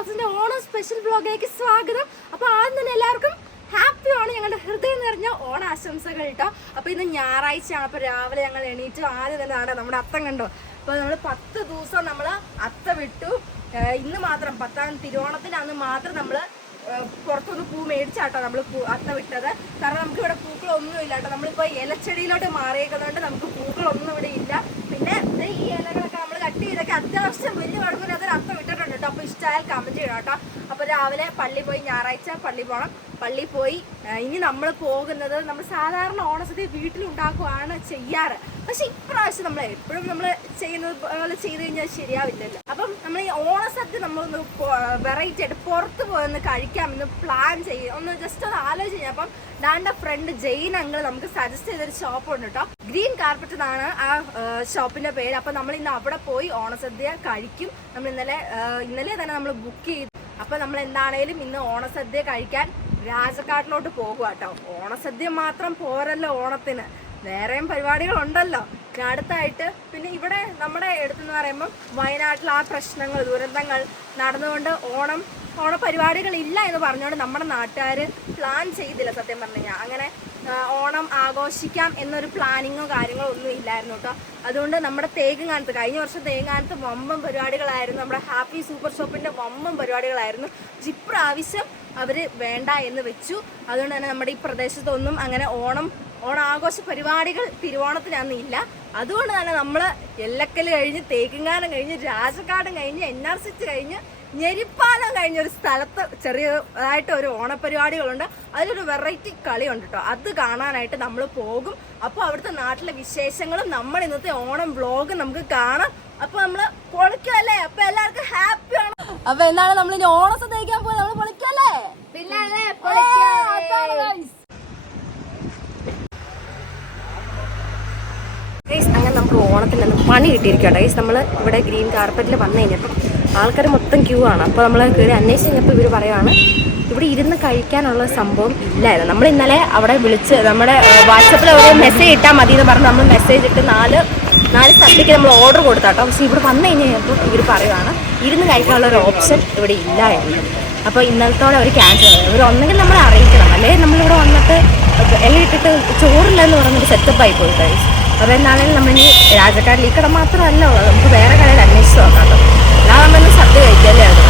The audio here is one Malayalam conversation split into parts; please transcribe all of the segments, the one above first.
ബ്ലോഗ്സിന്റെ ഓണം സ്പെഷ്യൽ ബ്ലോഗിലേക്ക് സ്വാഗതം. അപ്പൊ ആദ്യം തന്നെ എല്ലാവർക്കും ഹാപ്പി ആണ് ഞങ്ങളുടെ ഹൃദയം നിറഞ്ഞ ഓണ ആശംസകൾ കേട്ടോ അപ്പൊ ഇന്ന് ഞായറാഴ്ചയാണ്. അപ്പൊ രാവിലെ ഞങ്ങൾ എണീറ്റ്. ആദ്യം തന്നെ ആടെ നമ്മുടെ അത്തം കണ്ടോ? അപ്പൊ നമ്മൾ പത്ത് ദിവസം നമ്മൾ അത്ത വിട്ടു. ഇന്ന് മാത്രം പത്താം തിരുവോണത്തിന് അന്ന് മാത്രം നമ്മൾ ഏർ പുറത്തുനിന്ന് പൂ മേടിച്ചാട്ടോ നമ്മൾ അത്ത വിട്ടത്. കാരണം നമുക്ക് ഇവിടെ പൂക്കളൊന്നും ഇല്ല കേട്ടോ നമ്മളിപ്പോ ഇലച്ചെടിയിലോട്ട് മാറിയേക്കുന്നതുകൊണ്ട് നമുക്ക് പൂക്കളൊന്നും ഇവിടെ ഇല്ല. പിന്നെ ഈ ഇലകളൊക്കെ നമ്മൾ കട്ട് ചെയ്തൊക്കെ അത്യാവശ്യം വലിയ കുഴപ്പമില്ലാത്തൊരു അത്ത വിട്ടിട്ടുണ്ട്. കേട്ടോ. അപ്പൊ ഇഷ്ടമായാൽ കമന്റ് ചെയ്യണം കേട്ടോ. അപ്പൊ രാവിലെ പള്ളി പോയി ഞായറാഴ്ച പള്ളി പോകണം പള്ളി പോയി. ഇനി നമ്മൾ പോകുന്നത് നമ്മൾ സാധാരണ ഓണസദ്യ വീട്ടിലുണ്ടാക്കുവാണ് ചെയ്യാറ്. പക്ഷെ ഇപ്രാവശ്യം നമ്മൾ എപ്പോഴും നമ്മൾ ചെയ്യുന്നത് പോലെ ചെയ്ത് കഴിഞ്ഞാൽ ശരിയാവില്ലല്ലോ. അപ്പം നമ്മൾ ഈ ഓണസദ്യ നമ്മളൊന്ന് വെറൈറ്റി ആയിട്ട് പുറത്ത് പോയൊന്ന് കഴിക്കാമെന്ന് പ്ലാൻ ചെയ്യുക ഒന്ന് ജസ്റ്റ് ഒന്ന് ആലോചിച്ച് അപ്പം ഡാന്റെ ഫ്രണ്ട് ജെയിൻ അങ്കിൾ നമുക്ക് സജസ്റ്റ് ചെയ്തൊരു ഷോപ്പ് ഉണ്ട് കേട്ടോ ഗ്രീൻ കാർപ്പറ്റ് എന്നാണ് ആ ഷോപ്പിന്റെ പേര്. അപ്പം നമ്മൾ ഇന്ന് അവിടെ പോയി ഓണസദ്യ കഴിക്കും. നമ്മൾ ഇന്നലെ ഇന്നലെ തന്നെ നമ്മൾ ബുക്ക് ചെയ്തു. അപ്പം നമ്മൾ എന്താണേലും ഇന്ന് ഓണസദ്യ കഴിക്കാൻ രാജക്കാട്ടിലോട്ട് പോകുക കേട്ടോ ഓണസദ്യ മാത്രം പോരല്ലോ ഓണത്തിന്. വേറെയും പരിപാടികളുണ്ടല്ലോ. പിന്നെ അടുത്തായിട്ട് പിന്നെ ഇവിടെ നമ്മുടെ അടുത്തെന്ന് പറയുമ്പം വയനാട്ടിൽ ആ പ്രശ്നങ്ങൾ ദുരന്തങ്ങൾ നടന്നുകൊണ്ട് ഓണം ഓണ പരിപാടികൾ ഇല്ല എന്ന് പറഞ്ഞുകൊണ്ട് നമ്മുടെ നാട്ടുകാർ പ്ലാൻ ചെയ്തില്ല. സത്യം പറഞ്ഞു കഴിഞ്ഞാൽ അങ്ങനെ ഓണം ആഘോഷിക്കാം എന്നൊരു പ്ലാനിങ്ങോ കാര്യങ്ങളോ ഒന്നും ഇല്ലായിരുന്നു കേട്ടോ അതുകൊണ്ട് നമ്മുടെ തേങ്ങാനത്ത് കഴിഞ്ഞ വർഷം തേങ്ങാനത്ത് വമ്പം പരിപാടികളായിരുന്നു. നമ്മുടെ ഹാപ്പി സൂപ്പർ ഷോപ്പിന്റെ വമ്പം പരിപാടികളായിരുന്നു. ഇപ്രാവശ്യം അവർ വേണ്ട എന്ന് വെച്ചു. അതുകൊണ്ട് തന്നെ നമ്മുടെ ഈ പ്രദേശത്തൊന്നും അങ്ങനെ ഓണം ഓണാഘോഷ പരിപാടികൾ തിരുവോണത്തിനന്ന് ഇല്ല. അതുകൊണ്ട് തന്നെ നമ്മൾ എല്ലക്കൽ കഴിഞ്ഞ് തേക്കുംകാലം കഴിഞ്ഞ് രാജക്കാടം കഴിഞ്ഞ് എൻ ആർ സിച്ച് കഴിഞ്ഞ് ഞെരിപ്പാലം കഴിഞ്ഞൊരു സ്ഥലത്ത് ചെറിയതായിട്ട് ഒരു ഓണപരിപാടികളുണ്ട്. അതിലൊരു വെറൈറ്റി കളിയുണ്ട് കേട്ടോ അത് കാണാനായിട്ട് നമ്മൾ പോകും. അപ്പോൾ അവിടുത്തെ നാട്ടിലെ വിശേഷങ്ങളും നമ്മൾ ഇന്നത്തെ ഓണം വ്ളോഗ് നമുക്ക് കാണാം. അപ്പൊ നമ്മൾ പൊളിക്കല്ലേ അപ്പൊ എല്ലാവർക്കും ഹാപ്പി ആണ് അപ്പൊ എന്താണ് നമ്മൾ ഇനി ഓണം തേക്കാൻ പോയി നമ്മൾ പൊളിക്കല്ലേ പിന്നെ അങ്ങനെ നമുക്ക് ഓണത്തിൽ നിന്ന് പണി കിട്ടിയിരിക്കട്ടെ നമ്മൾ ഇവിടെ ഗ്രീൻ കാർപ്പറ്റിൽ വന്നു കഴിഞ്ഞപ്പം ആൾക്കാർ മൊത്തം ക്യൂ ആണ്. അപ്പോൾ നമ്മൾ കയറി അന്വേഷിച്ച് കഴിഞ്ഞപ്പോൾ ഇവർ പറയുവാണ് ഇവിടെ ഇരുന്ന് കഴിക്കാനുള്ള സംഭവം ഇല്ലായിരുന്നു. നമ്മൾ ഇന്നലെ അവിടെ വിളിച്ച് നമ്മുടെ വാട്സപ്പിൽ ഒരു മെസ്സേജ് ഇട്ടാൽ മതി എന്ന് പറഞ്ഞ് നമ്മൾ മെസ്സേജ് ഇട്ട് നാല് നാല് സദ്യക്ക് നമ്മൾ ഓർഡർ കൊടുത്താട്ടോ പക്ഷേ ഇവിടെ വന്നു കഴിഞ്ഞ് കഴിഞ്ഞപ്പോൾ ഇവർ പറയുവാണ് ഇരുന്ന് കഴിക്കാനുള്ള ഒരു ഓപ്ഷൻ ഇവിടെ ഇല്ല എന്ന്. അപ്പോൾ ഇന്നലത്തോടെ അവർ ക്യാൻസൽ ചെയ്തു ഇവർ ഒന്നെങ്കിൽ നമ്മൾ അറിയിക്കണം. അല്ലെങ്കിൽ നമ്മളിവിടെ വന്നിട്ട് എല്ലാം ഇട്ടിട്ട് ചോറില്ല എന്ന് പറഞ്ഞൊരു സെറ്റപ്പ് ആയി പോയി കഴിച്ചു അപ്പോൾ എന്താണെങ്കിലും നമ്മളിനി രാജക്കാരിൽ ഈ കട മാത്രമല്ല നമുക്ക് വേറെ കടയിൽ അന്വേഷിച്ച് നോക്കാം അല്ലാതെ നമ്മളിന്ന് സദ്യ കഴിക്കല്ലേ അത്?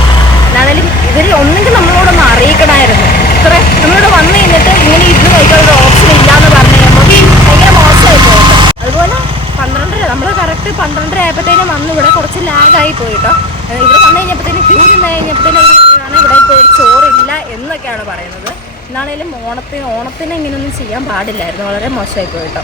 എന്നാണേലും ഇവർ ഒന്നെങ്കിൽ നമ്മളോടൊന്ന് അറിയിക്കണമായിരുന്നു ഇത്ര നമ്മളിവിടെ വന്നു കഴിഞ്ഞിട്ട് ഇങ്ങനെ ഇരുന്ന് കഴിക്കാനുള്ള ഓപ്ഷൻ ഇല്ലാന്ന് പറഞ്ഞു കഴിയുമ്പോൾ ഭയങ്കര മോശമായി പോയിട്ട് അതുപോലെ പന്ത്രണ്ടര നമ്മൾ കറക്റ്റ് പന്ത്രണ്ടര ആയപ്പോഴത്തേനും വന്ന് ഇവിടെ കുറച്ച് ലാഗായി പോയിട്ടോ ഇവിടെ വന്നു കഴിഞ്ഞപ്പോഴത്തേനും ക്യൂ നിന്ന് കഴിഞ്ഞപ്പോഴത്തേനും പറയുകയാണ് ഇവിടെ ഇപ്പോൾ ചോറില്ല എന്നൊക്കെയാണ് പറയുന്നത്. എന്നാണേലും ഓണത്തിന് ഓണത്തിന് ഇങ്ങനെയൊന്നും ചെയ്യാൻ പാടില്ലായിരുന്നു. വളരെ മോശമായി പോയിട്ടോ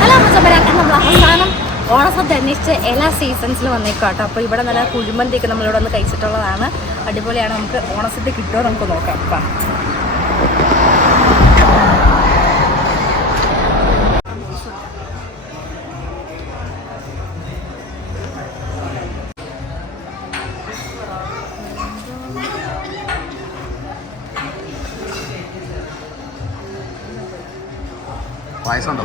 ഹലോ മച്ചമ്പരാൻ നമ്മൾ അവസാനം ഓണസദ്യ അന്വേഷിച്ച് എല്ലാ സീസൺസിലും വന്നേക്കാം കേട്ടോ അപ്പോൾ ഇവിടെ നല്ല കുഴിമന്തിയൊക്കെ നമ്മളിവിടെ ഒന്ന് കഴിച്ചിട്ടുള്ളതാണ്. അടിപൊളിയാണ്. നമുക്ക് ഓണസദ്യ കിട്ടുമോ നമുക്ക് നോക്കാം. അപ്പം പായസം ഉണ്ടോ?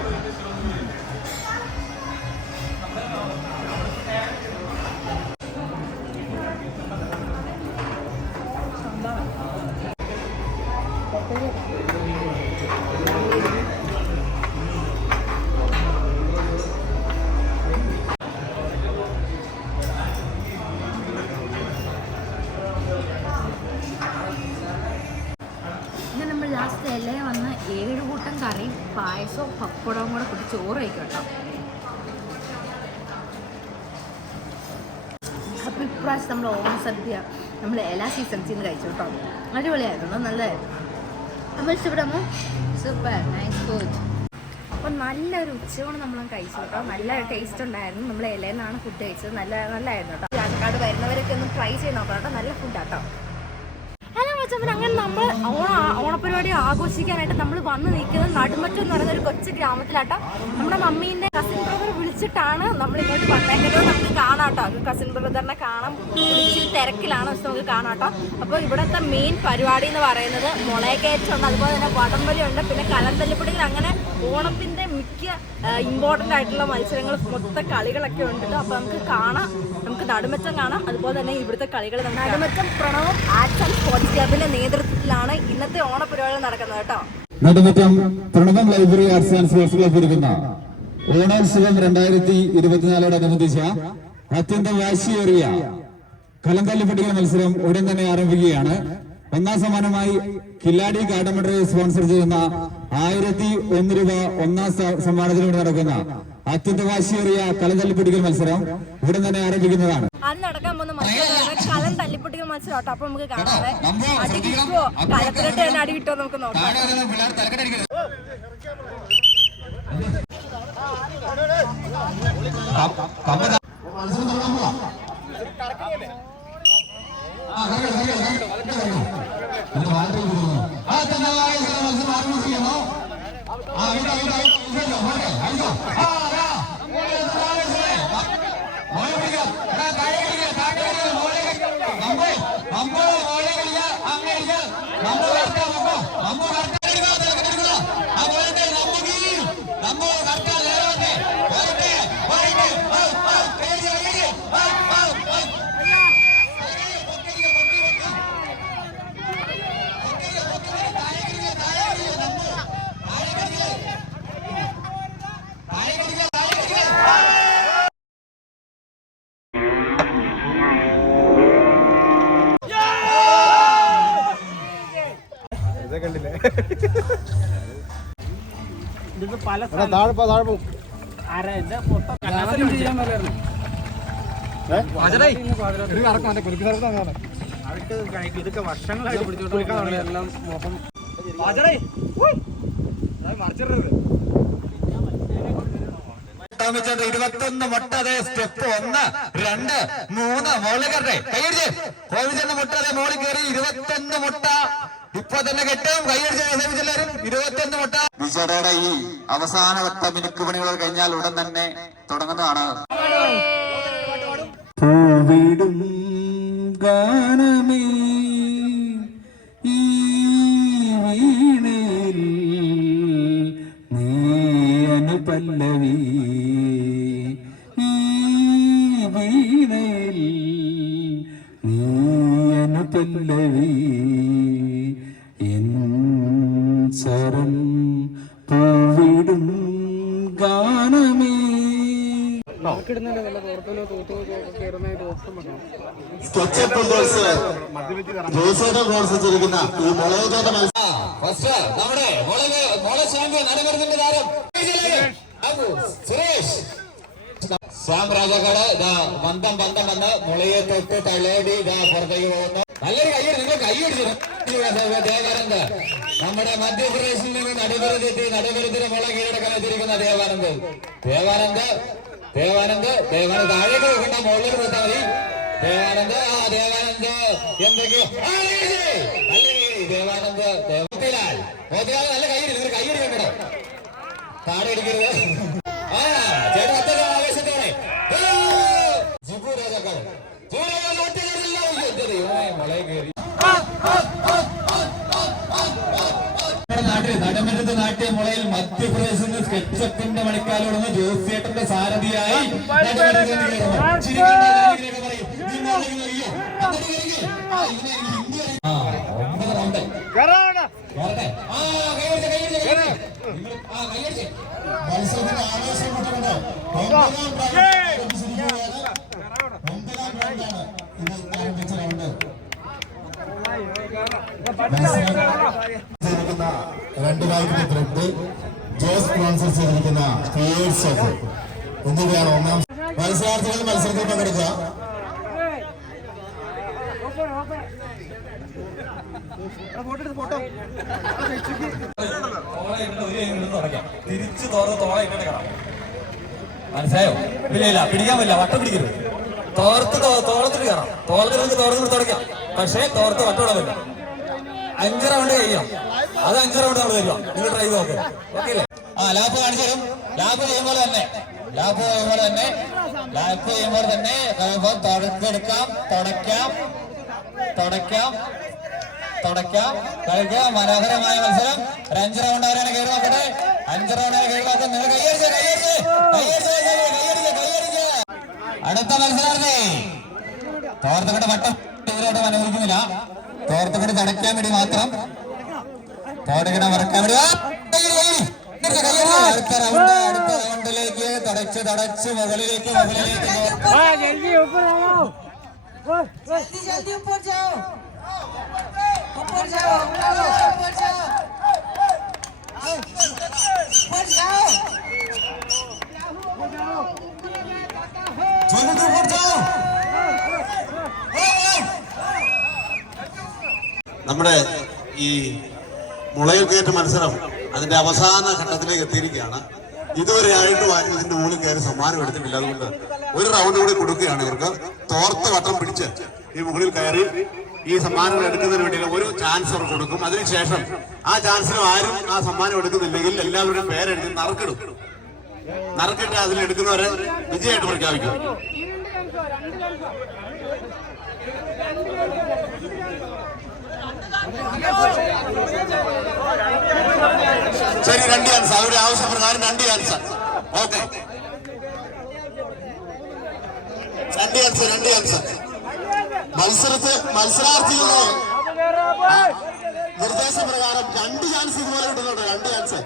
അപ്പോൾ ഇപ്രാവശ്യം നമ്മൾ ഓണസദ്യ നമ്മൾ എല്ലാ സീസൺസിൽ നിന്ന് കഴിച്ചു കേട്ടോ. അടിപൊളിയായിരുന്നു നല്ലതായിരുന്നു. നമ്മൾ ഇഷ്ടപ്പെടാമോ? സൂപ്പർ നൈസ് ഫുഡ് അപ്പം നല്ലൊരു ഉച്ചയോടെ നമ്മൾ കഴിച്ചു കേട്ടോ. നല്ല ടേസ്റ്റ് ഉണ്ടായിരുന്നു. നമ്മൾ ഇലയിലാണ് ഫുഡ് കഴിച്ചത്. നല്ല നല്ലതായിരുന്നു കേട്ടോ. രാജക്കാട് വരുന്നവരൊക്കെ ഒന്ന് ട്രൈ ചെയ്ത് നോക്കണം കേട്ടോ. നല്ല ഫുഡാട്ടോ ഹലോ അങ്ങനെ നമ്മൾ ഓണ ഓണപരിപാടി ആഘോഷിക്കാനായിട്ട് നമ്മൾ വന്ന് നിൽക്കുന്നത് നടുമറ്റം എന്ന് പറയുന്ന ഒരു കൊച്ചു ഗ്രാമത്തിലാട്ടോ. നമ്മുടെ മമ്മീന്റെ കസിൻ ബ്രദർ വിളിച്ചിട്ടാണ് നമ്മൾ ഇങ്ങോട്ട് വന്നേക്കുന്നത് നമുക്ക് കാണാട്ടോ. കസിൻ ബ്രദറിനെ കാണാം. വിളിച്ച് തിരക്കിലാണ് പക്ഷെ നമുക്ക് കാണാട്ടോ. അപ്പോൾ ഇവിടുത്തെ മെയിൻ പരിപാടി എന്ന് പറയുന്നത് മുളയക്കയറ്റമുണ്ട് അതുപോലെ തന്നെ വടംവലിയുണ്ട് പിന്നെ കലന്തല്ലിപ്പൊടികൾ. അങ്ങനെ ഓണത്തിന്റെ മിക്ക ഇമ്പോർട്ടന്റ് ആയിട്ടുള്ള മത്സരങ്ങൾ മൊത്ത കളികളൊക്കെ ഉണ്ട് അപ്പോൾ അപ്പൊ നമുക്ക് കാണാം. നമുക്ക് നടുമറ്റം കാണാം. അതുപോലെ തന്നെ ഇവിടുത്തെ കളികൾ നടുമറ്റം പ്രണവും ആർട്സ് ആൻഡ് സ്പോർട്സ് ക്ലബിന്റെ നേതൃത്വത്തിലാണ് ഇന്നത്തെ ഓണപരിപാടി നടക്കുന്നത് കേട്ടോ. നടുമുറ്റം Pranavam library arts and sports club ഒരുക്കുന്ന ഓണോത്സവം രണ്ടായിരത്തി ഇരുപത്തിനാലോടനുബന്ധിച്ച അത്യന്തം വാശിയേറിയ പട്ടിക മത്സരം ഉടൻ തന്നെ ആരംഭിക്കുകയാണ്. ഒന്നാം സമ്മാനമായി കില്ലാടി ഗാർഡമണ്ടറി സ്പോൺസർ ചെയ്യുന്ന ആയിരത്തി ഒന്ന് രൂപ ഒന്നാം സമ്മാനത്തിന് സമ്മാനത്തിലൂടെ നടക്കുന്ന അത്യന്ത വാശിയേറിയ കലങ്കല്ല് തല്ലിപ്പൊടിക്കൽ മത്സരം ഇവിടെ തന്നെ ആരംഭിക്കുന്നതാണ്. അത് നടക്കാൻ പോകുന്ന മത്സരം കലം തല്ലിപ്പൊട്ടിക്കുന്ന മത്സരം കേട്ടോ അപ്പൊ നമുക്ക് കാണാതെ അടി കിട്ടുമോ കലത്തിലിട്ട് തന്നെ അടി കിട്ടുമോ നമുക്ക് നോക്കാം. ഇതൊക്കെ വർഷങ്ങളായിട്ട് പിടിച്ചോണ്ട് എല്ലാം മൊത്തം ഇരുപത്തൊന്ന് മുട്ടതെ സ്റ്റെപ്പ് ഒന്ന് രണ്ട് മൂന്ന് മോളിൽ കയറട്ടെ. കൈയടിച്ച് കോവിച്ചന്റെ മുട്ടതെ മോളിൽ കയറി ഇരുപത്തൊന്ന് മുട്ട. ഇപ്പൊ തന്നെ കെട്ടും കൈയടിച്ച് സേവിച്ചെല്ലാരും ഇരുപത്തൊന്ന് മുട്ട. വിജയുടെ ഈ അവസാനവട്ട മിനുക്ക് പണികൾ കഴിഞ്ഞാൽ ഉടൻ തന്നെ തുടങ്ങുന്നതാണ്. പൂവിടും ഗാനമേ ഈ വീണയിൽ നീ അനുപല്ലവി ഈ വീണയിൽ നീ അനുപല്ലവി ചരം പൂവിടും ഗാനമേ. സ്കെച്ചപ്പ് ഗോൾസ് ജോസേട്ടൻ പ്രോത്സാഹിച്ചിരിക്കുന്ന ഈ മുളകത്തോട്ട മത്സരം ഫസ്റ്റ് നമ്മുടെ മോളെ മോളെ ചാമ്പ്യൻ നടുമരുന്നിന്റെ താരം. സുരേഷ്. സാം രാജാക്കാട് ഇതാ ബന്ധം ബന്ധം വന്ന് മുളയെ തൊട്ട് തളേടി ഇതാ പുറത്തേക്ക് പോകുന്നു. നല്ലൊരു കയ്യടി നിങ്ങൾ കൈയടിച്ചു ദേവാനന്ദ്. നമ്മുടെ മധ്യപ്രദേശിൽ നിന്ന് നടുവരുതെത്തി നടുവരുത്തിന് മുള കീഴടക്കാൻ എത്തിയിരിക്കുന്ന ദേവാനന്ദ്. ദേവാനന്ദ് ദേവാനന്ദ് ദേവാനന്ദ്. താഴേക്ക് നോക്കണ്ട മുകളിൽ നിർത്താൻ മതി. ദേവാനന്ദ് ആ ദേവാനന്ദ്. എന്തൊക്കെയോ. ദേവാനന്ദ് നല്ല കയ്യടി നിങ്ങൾ കണ്ടോ വെക്കണം താഴെ അടിക്കരുത് ആ ചേട്ടൻ നാട്ടിൽ നടുമറ്റത്ത് നാട്യ മുളയിൽ മധ്യപ്രദേശിൽ നിന്ന് സ്കെച്ചപ്പിന്റെ മണിക്കാലോടുന്ന ജോസിയേട്ടന്റെ സാരഥിയായി നടുമറ്റത്ത് നിന്ന് കയറുന്നു. ചിരിക്കണ്ട, ഞാനിങ്ങനെയൊക്കെ പറയും. നിങ്ങൾ ഇങ്ങനെ അയ്യോ, അങ്ങോട്ട് കയറിക്കേ. ആ, ഇങ്ങനെ എനിക്ക് ഹിന്ദി അറിയാം. ആ, ഒമ്പത് റൗണ്ട്. കേറട്ടെ. ആ, കൈയടിച്ച്, കൈയടിച്ച്, കൈയടിച്ച്. നിങ്ങൾ, ആ, കൈയടിച്ച്. മത്സരത്തിന്റെ ആവേശം കൂട്ടുകൊണ്ട് ഒമ്പതാം റൗണ്ട് ആരംഭിച്ചിരിക്കുകയാണ്. ഒമ്പതാം റൗണ്ടാണ് ഇത് ആരംഭിച്ച റൗണ്ട് ചെയ്തിരിക്കുന്ന രണ്ട് ബാഗിന്റെ ത്രെഡ് ജോസ് സ്പോൺസർ ചെയ്തിരിക്കുന്ന ക്രിയേറ്റ്സ് ഓഫ് എന്നിവയാണ് ഒന്നാം മത്സരാർത്ഥികൾ മത്സരത്തിൽ പങ്കെടുക്കുക തിരിച്ചു തോറ തോള മനസ്സിലായോ ഇല്ല ഇല്ല പിടിക്കാൻ പറ്റില്ല വട്ടം പിടിക്കരുത് തോർത്ത് തോളത്തിൽ കയറാം. തോളത്തിൽ തോർത്ത് തുടക്കാം പക്ഷേ തോർത്ത് വട്ടം ഇടാൻ പറ്റില്ല അഞ്ച് റൗണ്ട് കഴിയാം അത് അഞ്ച് റൗണ്ട് നമ്മൾ തരുവാ നിങ്ങൾ ട്രൈ നോക്ക്. ആ ലാപ്പ് കാണിച്ചു തരും. ലാപ്പ് ചെയ്യുമ്പോൾ തന്നെ. ലാപ്പ് ചെയ്യുമ്പോൾ തന്നെ. ലാപ്പ് ചെയ്യുമ്പോൾ തന്നെ. തുടക്കെടുക്കാം. തുടയ്ക്കാം. തുടയ്ക്കാം. തുടയ്ക്കാം. കളിക്കാം. മനോഹരമായ മത്സരം. ഒരു അഞ്ച് റൗണ്ട് ആരാണ് കയറി നോക്കട്ടെ. അഞ്ച് റൗണ്ട് നിങ്ങൾ കയറി നോക്കാം. നിങ്ങൾ കൈയടിച്ച് കൈയടിച്ച്. അടുത്ത മത്സരാർത്ഥി. തോർത്തുകെട്ട് വട്ടം. അനുവദിക്കുന്നില്ല തോർത്തുകെട്ട് തടയ്ക്കാൻ വേണ്ടി മാത്രം തോടുകിട മറക്കാൻ വേണ്ടി ആ, കൈയ്യടി, കൈയ്യടി. കൈയ്യടി, കൈയ്യടി. അടുത്ത റൗണ്ട് അടുത്ത റൗണ്ടിലേക്ക് തടച്ച് തടച്ച് മുകളിലേക്ക് മുകളിലേക്ക് നോ- ആ ജൽദി ऊपर आओ ओए जल्दी जल्दी ऊपर जाओ നമ്മുടെ ഈ മുളയിൽ കയറ്റ മത്സരം അതിന്റെ അവസാന ഘട്ടത്തിലേക്ക് എത്തിയിരിക്കുകയാണ് ഇതുവരെ ആയിട്ടും ആരും ഇതിന്റെ മുകളിൽ കയറി സമ്മാനം എടുത്തിട്ടില്ല അതുകൊണ്ട് ഒരു റൗണ്ട് കൂടി കൊടുക്കുകയാണ് ഇവർക്ക് തോർത്ത് വട്ടം പിടിച്ച് ഈ മുകളിൽ കയറി ഈ സമ്മാനങ്ങൾ എടുക്കുന്നതിന് വേണ്ടി ഒരു ചാൻസ് അവർ കൊടുക്കും അതിനുശേഷം ആ ചാൻസിലും ആരും ആ സമ്മാനം എടുക്കുന്നില്ലെങ്കിൽ എല്ലാവരുടെയും പേരെഴുതി നറുക്കിടും നറുക്കിട്ട് അതിൽ എടുക്കുന്നവരെ വിജയമായിട്ട് പ്രഖ്യാപിക്കും ശരി രണ്ട് ചാൻസ് അവരുടെ ആവശ്യപ്രകാരം രണ്ട് ചാൻസ് ഓക്കെ രണ്ട് ചാൻസ് രണ്ട് ചാൻസ് മത്സരത്ത് മത്സരാർത്ഥികളുടെ നിർദ്ദേശപ്രകാരം രണ്ട് ചാൻസ് ഇതുപോലെ കിട്ടുന്നുണ്ട്. രണ്ട് ചാൻസ്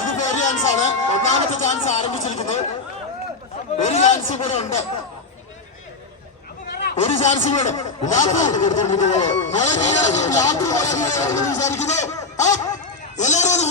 ഇതിപ്പോ ഒരു ചാൻസ് ആണ്. ഒന്നാമത്തെ ചാൻസ് ആരംഭിച്ചിരിക്കുന്നു. ഒരു ചാൻസ് കൂടെ ഉണ്ട് ഒരു ചാൻസ് കൂടെ ഉണ്ട്. ലാപ്പു, വളരെ നീളത്തിൽ ലാപ്പു വളരെ ചാൻസ് വേണം ആ, എല്ലാവരും ഒന്ന്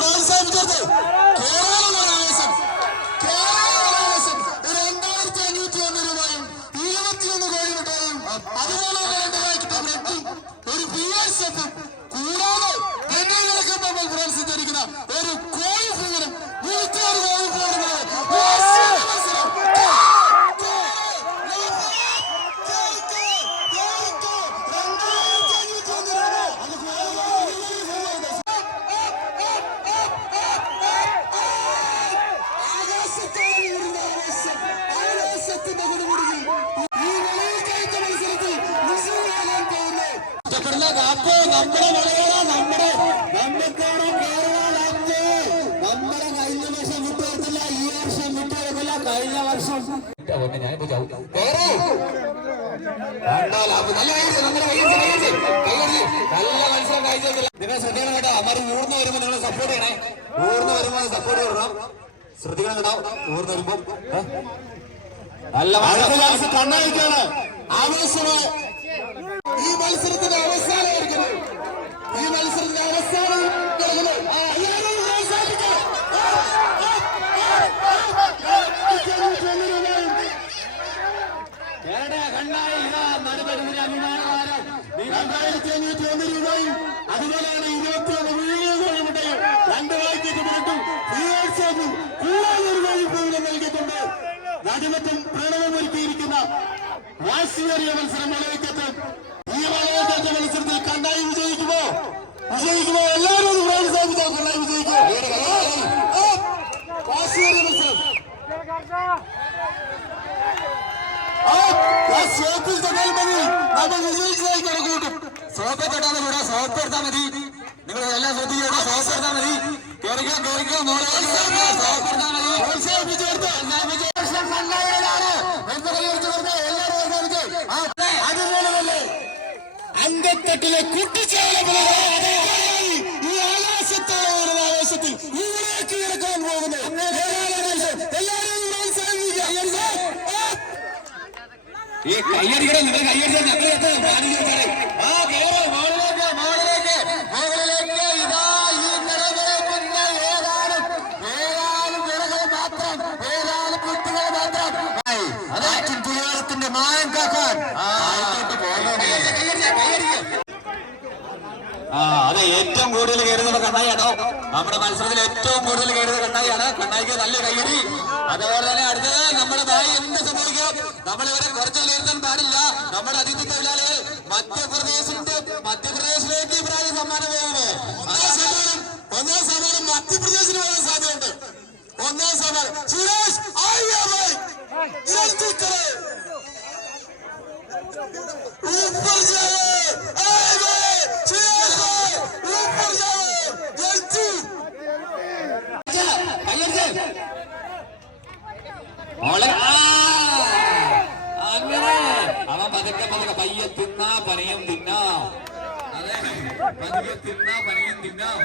അതുകൊണ്ട് ഞാനിപ്പോ ചാവും. കേറ്. വേണ്ട നല്ല മത്സരം കാഴ്ചവെച്ചില്ല. നിങ്ങൾ ശ്രദ്ധിക്കണം കേട്ടോ അമ്മ ഊർന്ന് വരുമ്പോ നിങ്ങൾ സപ്പോർട്ട് ചെയ്യണേ. ഊർന്ന് വരുമ്പോ സപ്പോർട്ട് ചെയ്യണം ശ്രദ്ധിക്കണം കേട്ടോ ഊർന്ന് വരുമ്പോ. നല്ല കണ്ണായിട്ടാണ് ആവേശം ഈ മത്സരത്തിന്റെ അവസാനമായിരിക്കുന്നു. ഈ മത്സരത്തിന്റെ അവസാനം നടക്കുന്നു. ആ, എല്ലാവരും പ്രോത്സാഹിപ്പിക്കണം. ആ, ആ, ആ, ആ, ആ, ഇരുന്നൂറ്റി ഒന്ന് രൂപയും. കേരള കണ്ണായി ഇതാ അഭിമാനതാരം രണ്ടായിരത്തി അഞ്ഞൂറ്റി ഒന്ന് രൂപയും അതുപോലെ തന്നെ ഇരുപത്തി ഒന്ന് വീഴുകയും മുട്ടയും രണ്ട് വായിക്കേറ്റ് മുട്ടും തീർച്ചയായിട്ടും കൂടാതെ ഒരു കോഴി പോലും നൽകിയിട്ടുണ്ട് വാശിയേറിയ മത്സരം വളയക്കത്ത് ഈ വളയക്കത്ത് മത്സരത്തിൽ കണ്ണായി വിജയിക്കുമോ വിജയിക്കുമോ എല്ലാവരും പ്രോത്സാഹിപ്പിച്ചോ കണ്ണായി വിജയിക്കുമോ ആ, സോപ്പിൽ തൊട്ടാൽ മതി. നമ്മൾ വിജയിച്ചതായി കണക്കൂട്ടും സോപ്പ് തൊട്ടാൽ കൂടെ സോപ്പ് എടുത്താൽ മതി. നിങ്ങൾ എല്ലാം ശ്രദ്ധിക്കുക സോപ്പ് എടുത്താൽ മതി. കേറിക്കോ കേറിക്കോ മോളെ. സോപ്പ് കയ്യടിക്കണം നിങ്ങൾ കയ്യടിച്ചാൽ ഞങ്ങൾ. ആ കേറ് മുകളിലേക്ക് മുകളിലേക്ക് മുകളിലേക്ക് ഇതാ ഈ നിറവേക്കുന്ന ഏതാനും ഏതാനും വിറകൾ മാത്രം ഏതാനും കുട്ടികൾ മാത്രം. അതാറ്റും തുയരത്തിന്റെ മായം കാക്കാൻ. ആ അതെ ഏറ്റവും കൂടുതൽ കയറുന്നത് കണ്ണായിയാണോ നമ്മുടെ മത്സരത്തിൽ ഏറ്റവും കൂടുതൽ കയറുന്നത് കണ്ണായിയാണ് കണ്ണായിക്ക് നല്ല കയ്യടി അതുപോലെ തന്നെ അടുത്തത് നമ്മുടെ ഭായി എന്ത് സംഭവിക്കും നമ്മളിവരെ കുറച്ച് വിലയിരുത്താൻ പാടില്ല നമ്മുടെ അതിഥി തൊഴിലാളികൾ മധ്യപ്രദേശിന്റെ മധ്യപ്രദേശിലേക്ക് ഈ പ്രായം സമ്മാനം പോകുമോ ഒന്നാം സമ്മാനം ഒന്നാം സമ്മാനം മധ്യപ്രദേശിന് പോകാൻ സാധ്യതയുണ്ട് ഒന്നാം സമ്മാനം സുരേഷ് ആയിരം ऊपर जाओ आगे सुरेश ऊपर जाओ जल्दी വളരെ ആ, അങ്ങനെ. അവൻ പതുക്കെ പതുക്കെ പയ്യെ തിന്നാ പനയും തിന്നാം. അതെ പതുക്കെ തിന്നാ പനയും തിന്നാം.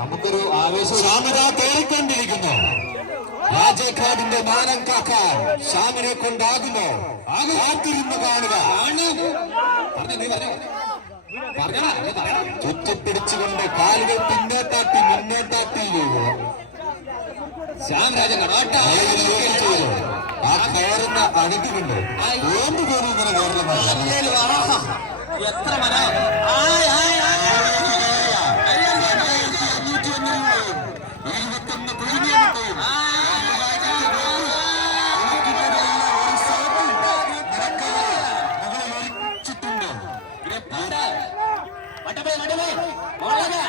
നമുക്കൊരു ആവേശം. രാജേഖാദിന്റെ മാനം കാക്കാൻ ശ്യാമിനെ കൊണ്ടാകുമോ? കാത്തിരുന്ന് കാണുക. ചുറ്റിപ്പിടിച്ചുകൊണ്ട് കാലുകൾ പിന്നോട്ടാട്ടി മുന്നോട്ടാട്ടി ശ്യാം രാജൻ ആ കയറുന്ന അഴുതുകൊണ്ട് ഏത് കയറുന്ന കയറുന്ന എത്ര മന அட்டபை அட்டபை அழகா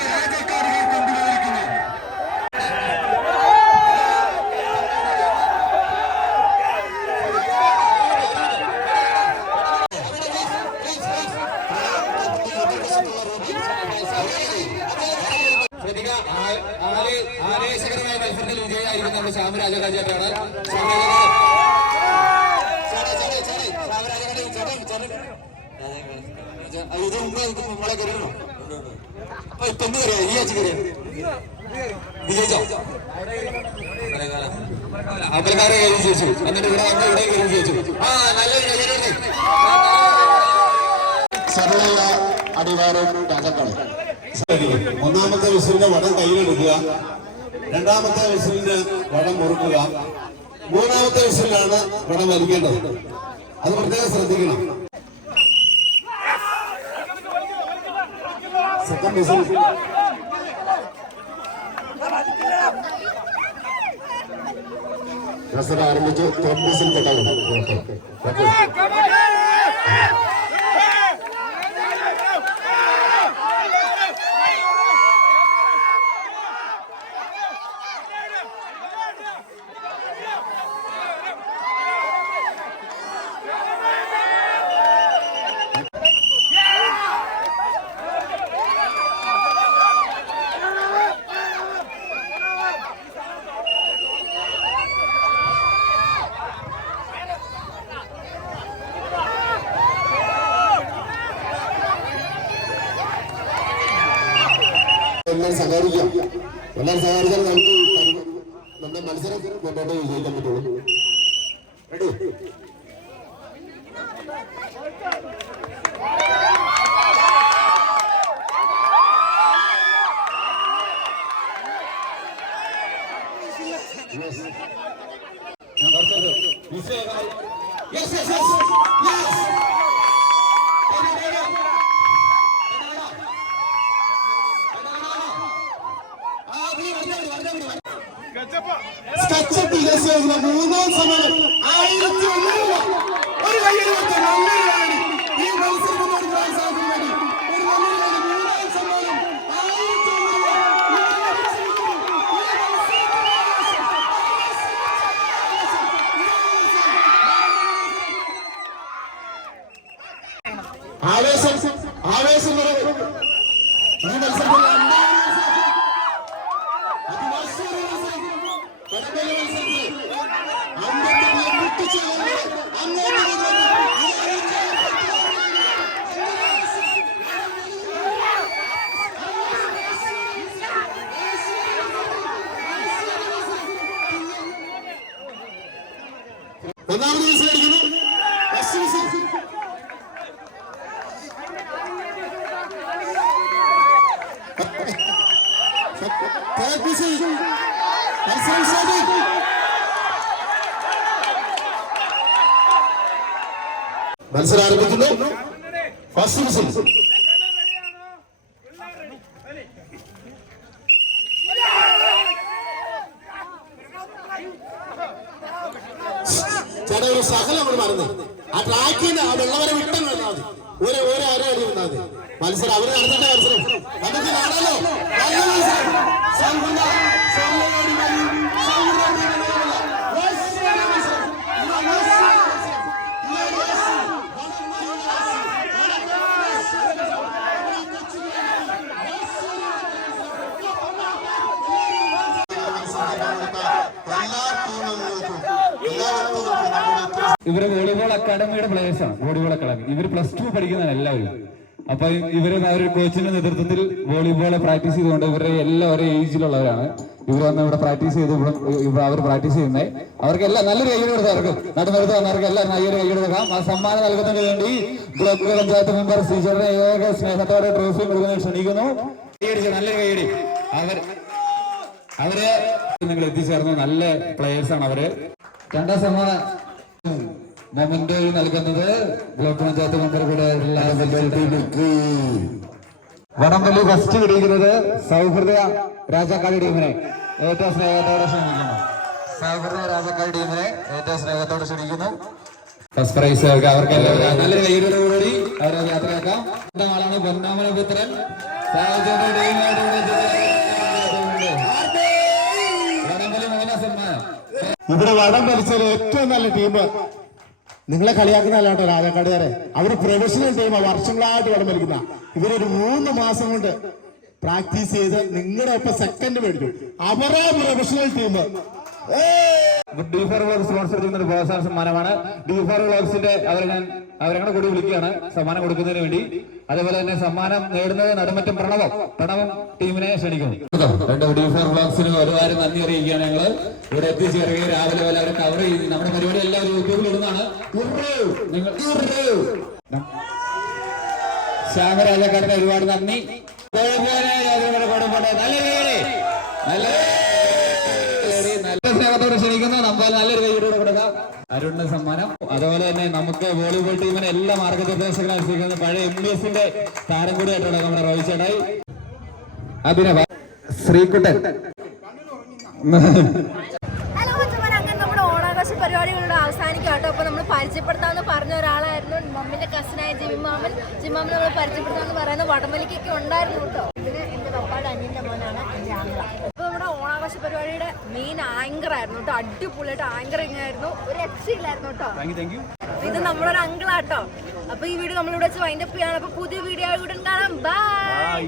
अधिकारी സരള അടിവാരം രാജാക്കളി. ഒന്നാമത്തെ വിസിലിന്റെ വടം കയ്യിലെടുക്കുക. രണ്ടാമത്തെ വിസിലിന് വടം മുറുക്കുക. മൂന്നാമത്തെ വിസിലാണ് വടം വലിക്കേണ്ടത്. അത് പ്രത്യേകം ശ്രദ്ധിക്കണം. Second whistle. മത്സരം ആരംഭിച്ചു. തേർഡ് വിസിൽ കേട്ടാകും ഓക്കെ എല്ലാം സഹകരിക്കാം എല്ലാം സഹകരിച്ചാൽ നമുക്ക് പരി- നമ്മുടെ മത്സരം മുന്നോട്ട് വിജയിക്കാൻ പറ്റുള്ളൂ ready Yes, yes, yes, yes. സ്കച്ചപ്പ് വികസിക്കുന്ന മൂന്നാം സമയം ആയിരത്തി ഒന്നര ഒരു കയ്യെഴുത്ത് നല്ലൊരു പ്രധാനമന്ത്രി Tayyip Hüseyin. Hasan Sadık. മത്സരം ആരംഭിക്കുന്നു ഫസ്റ്റ് മിസിൽ Yeah. ചേട്ടാ ഒരു സകലം നമ്മൾ മറന്നു. ആ ട്രാക്കിൽ നിന്ന് ആ വെള്ളവരെ വിട്ടം ഒരു ഒരു അര അടി വന്നാൽ മതി. മത്സരം അവർ നടത്തേണ്ട മത്സരം. നമുക്ക് കാണാലോ? മത്സരം സൗഹൃദ സൗഹൃദോടി വരും. സൗഹൃദോടി വരും. മത്സരം, മത്സരം. ഇതാ മത്സരം, മത്സരം. ഇതാ മത്സരം. എല്ലാ ടീമുകൾക്കും എല്ലാവർക്കും നമ്മുടെ ഇവർ വോളിബോൾ അക്കാഡമിയുടെ പ്ലേയേഴ്സ് ആണ്. Volleyball academy. ഇവർ പ്ലസ് ടു പഠിക്കുന്നതാണ് എല്ലാവരും. അപ്പൊ ഇവർ ഒരു കോച്ചിന്റെ നേതൃത്വത്തിൽ വോളിബോൾ പ്രാക്ടീസ് ചെയ്തുകൊണ്ട് ഇവരുടെ എല്ലാ ഒരേ ഏജിലുള്ളവരാണ് ഇവർ വന്ന് ഇവിടെ പ്രാക്ടീസ് ചെയ്ത് ഇവിടെ അവർ പ്രാക്ടീസ് ചെയ്യുന്നത് അവർക്ക് എല്ലാം നല്ലൊരു കൈയ്യടി കൊടുത്തവർക്ക് നടുനിർത്ത് വന്നവർക്ക് എല്ലാം നല്ലൊരു കൈയ്യടി കൊടുക്കാം. ആ സമ്മാനം നൽകുന്നതിന് വേണ്ടി ബ്ലോക്ക് പഞ്ചായത്ത് മെമ്പർ ശ്രീചന്ദ്രൻ ഏക സ്നേഹത്തോടെ ട്രോഫി കൊടുക്കുന്നതിന് ക്ഷണിക്കുന്നു നല്ലൊരു കൈയ്യടി അവർ അവർ നിങ്ങൾ എത്തിച്ചേർന്ന നല്ല പ്ലേയേഴ്സ് ആണ് അവർ. രണ്ടാം സമ്മാനം മൊമെന്റ് നൽകുന്നത് ബ്ലോക്ക് പഞ്ചായത്ത് മെമ്പർ കൂടെ വടംവലി ഫസ്റ്റ് കിട്ടിയിരിക്കുന്നത് സൗഹൃദ രാജാക്കാട് ടീമിനെ ഏറ്റവും സ്നേഹത്തോടെ ക്ഷണിക്കുന്നു. സൗഹൃദ രാജാക്കാട് ടീമിനെ ഏറ്റവും സ്നേഹത്തോടെ ക്ഷണിക്കുന്നു. ഫസ്റ്റ് പ്രൈസ് അവർക്ക് അവർക്ക് നല്ലൊരു കൈയ്യോടുകൂടി അവരെ യാത്രയാക്കാം. ആളാണ് പൊന്നാമന പുത്രൻ സാഹചര്യ ഇവിടെ വടം വലിച്ചതിൽ ഏറ്റവും നല്ല ടീം നിങ്ങളെ കളിയാക്കുന്ന കേട്ടോ രാജാക്കാടുകാരെ. അവർ പ്രൊഫഷണൽ ടീമാണ് വർഷങ്ങളായിട്ട് വടം വലിക്കുന്ന. ഇവരൊരു മൂന്ന് മാസം കൊണ്ട് പ്രാക്ടീസ് ചെയ്ത് നിങ്ങളുടെ ഒപ്പം സെക്കൻഡ് മേടിച്ചു. അവരാ professional team D four sponsor ചെയ്യുന്ന ഒരു പ്രോത്സാഹന സമ്മാനമാണ് ഡി ഫോർ വ്ളോഗ്സിന്റെ അവരെ ഞാൻ അവരങ്ങനെ കൂടി വിളിക്കുകയാണ് സമ്മാനം കൊടുക്കുന്നതിന് വേണ്ടി. അതേപോലെ തന്നെ സമ്മാനം നേടുന്നത് നടുമറ്റം പ്രണവം. പ്രണവം ടീമിനെ ക്ഷണിക്കുന്നു. ഒരുപാട് നന്ദി അറിയിക്കുകയാണ് ഞങ്ങൾ. ഇവിടെ എത്തിച്ചേരുകയും രാവിലെ വരെ അവരെ കവർ ചെയ്ത് നമ്മുടെ പരിപാടി എല്ലാവരും യൂട്യൂബിൽ ഒരുപാട് നന്ദി. നല്ല സ്നേഹത്തോടെ ക്ഷണിക്കുന്നു. നമ്മൾ നല്ലൊരു കൈയിലൂടെ കൊടുക്കാം. അരുണിന് സമ്മാനം. അതുപോലെ തന്നെ നമുക്ക് വോളിബോൾ ടീമിന് എല്ലാ മാർഗനിർദ്ദേശങ്ങളും അനുസരിക്കുന്നത് പഴയ എം ബി എസിന്റെ താരം കൂടിയായിട്ടുണ്ട് നമ്മുടെ റോഹിത് ചേട്ടായി. അഭിനവ. ശ്രീകുട്ടൻ. പരിപാടികളുടെ അവസാനിക്കാട്ടോ കേട്ടോ അപ്പൊ നമ്മൾ പരിചയപ്പെടുത്താന്ന് പറഞ്ഞ ഒരാളായിരുന്നു മമ്മിന്റെ കസിനായ ജിമ്മാമൻ. ജിമ്മാമൻ നമ്മൾ പരിചയപ്പെടുത്താന്ന് പറയുന്ന വടമലിക്കൊക്കെ ഉണ്ടായിരുന്നു കേട്ടോ. ഇതിന് എന്റെ പപ്പാടെ അനിയന്റെ മോനാണ് എന്റെ അപ്പൊ നമ്മുടെ ഓണാഘോഷ പരിപാടിയുടെ മെയിൻ ആങ്കർ ആയിരുന്നു കേട്ടോ. അടിപൊളിയായിട്ട് ആങ്കറിങ് ആയിരുന്നു ഒരു രക്ഷയില്ലായിരുന്നു കേട്ടോ. ഇത് നമ്മളൊരു അങ്കിളാട്ടോ അപ്പൊ ഈ വീഡിയോ നമ്മളിവിടെ വെച്ച് വൈൻഡപ്പ് ചെയ്യാണ് അപ്പൊ പുതിയ വീഡിയോ ഉടൻ കാണാം. ബൈ